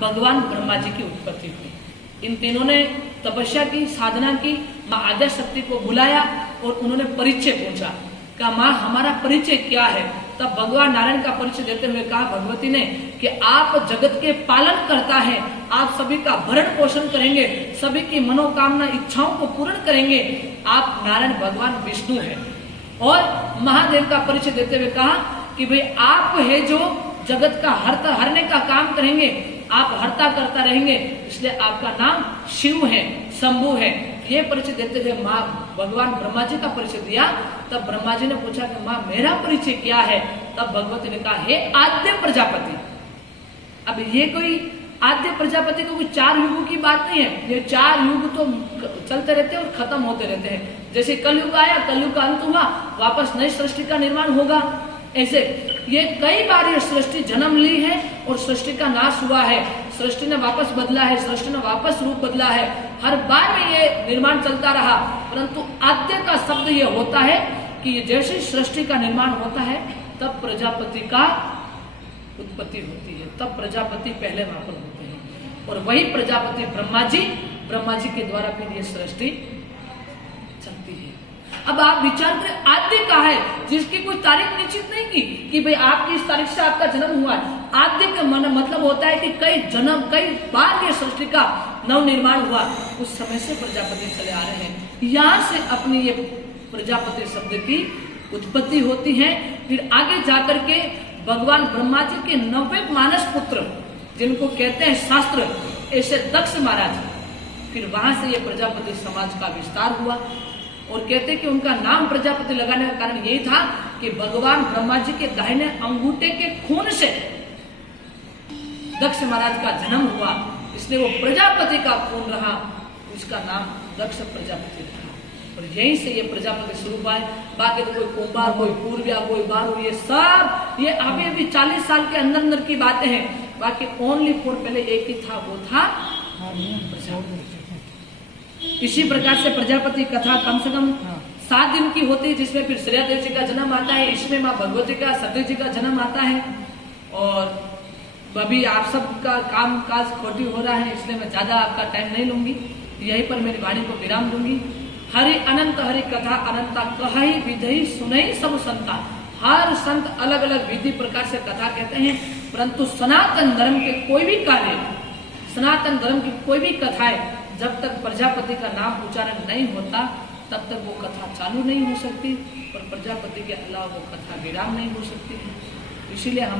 भगवान ब्रह्मा जी की उत्पत्ति हुई। इन तीनों ने तपस्या की, साधना की, माँ आद्य शक्ति को बुलाया और उन्होंने परिचय पूछा, कहा माँ हमारा परिचय क्या है। तब भगवान नारायण का परिचय देते हुए कहा भगवती ने कि आप जगत के पालन करता है, आप सभी का भरण पोषण करेंगे, सभी की मनोकामना इच्छाओं को पूर्ण करेंगे, आप नारायण भगवान विष्णु हैं। और महादेव का परिचय देते हुए कहा कि भाई आप है जो जगत का हरने का काम करेंगे, आप हरता करता रहेंगे, इसलिए आपका नाम शिव है, शंभु है। ये परिचय देते हुए माँ भगवान ब्रह्मा जी का परिचय दिया। तब ब्रह्मा जी ने पूछा कि माँ मेरा परिचय क्या है। तब भगवती ने कहा हे आद्य प्रजापति। अब ये कोई आद्य प्रजापति को कोई 4 युगों की बात नहीं है, ये 4 युग तो चलते रहते हैं और खत्म होते रहते हैं। जैसे कलयुग आया, कलयुग का अंत हुआ, वापस नई सृष्टि का निर्माण होगा। ऐसे ये कई बार ये सृष्टि जन्म ली है और सृष्टि का नाश हुआ है, सृष्टि ने वापस बदला है, सृष्टि ने वापस रूप बदला है, हर बार में ये निर्माण चलता रहा। परंतु आद्य का शब्द ये होता है कि ये जैसे सृष्टि का निर्माण होता है तब प्रजापति का उत्पत्ति होती है, तब प्रजापति पहले वहां पर होते हैं और वही प्रजापति ब्रह्मा जी के द्वारा फिर ये सृष्टि चलती है। अब आप विचार करें आद्य का है जिसकी कोई तारीख निश्चित नहीं की कि भाई आपकी इस तारीख से आपका जन्म हुआ है। आद्य का मतलब होता है कि कई बार ये सृष्टि का नव निर्माण हुआ, उस समय से प्रजापति चले आ रहे हैं। यहाँ से अपनी ये प्रजापति शब्द की उत्पत्ति होती है। फिर आगे जाकर के भगवान ब्रह्मा जी के 90 मानस पुत्र जिनको कहते हैं शास्त्र, ऐसे दक्ष महाराज, फिर वहां से ये प्रजापति समाज का विस्तार हुआ। और कहते कि उनका नाम प्रजापति लगाने का कारण यही था कि भगवान ब्रह्मा जी के दाहिने अंगूठे के खून से दक्ष महाराज का जन्म हुआ, इसलिए वो प्रजापति का खून रहा, उसका नाम दक्ष प्रजापति रहा। और यहीं से ये प्रजापति स्वरूप आए। बाकी तो कोई कुंभार, कोई पूर्विया, कोई बारू, ये सब ये अभी 40 साल के अंदर की बातें हैं। बाकी ओनली फॉर पहले एक ही था, वो था प्रजापति। इसी प्रकार से प्रजापति कथा कम से कम 7 दिन की होती है, जिसमें फिर सूर्यदेव जी का जन्म आता है, इसमें माँ भगवती का, सत्य जी का जन्म आता है। और अभी आप सबका काम काज खोटी हो रहा है, इसलिए मैं ज्यादा आपका टाइम नहीं लूंगी, यहीं पर मेरी वाणी को विराम दूंगी। हरि अनंत हरि कथा अनंता, कहि विधि सुनई सब संता। हर संत अलग अलग विधि प्रकार से कथा कहते हैं, परंतु सनातन धर्म के कोई भी कार्य, सनातन धर्म की कोई भी कथाएं जब तक प्रजापति का नाम उच्चारण नहीं होता तब तक वो कथा चालू नहीं हो सकती और प्रजापति के अलावा वो कथा विराम नहीं हो सकती। इसीलिए हम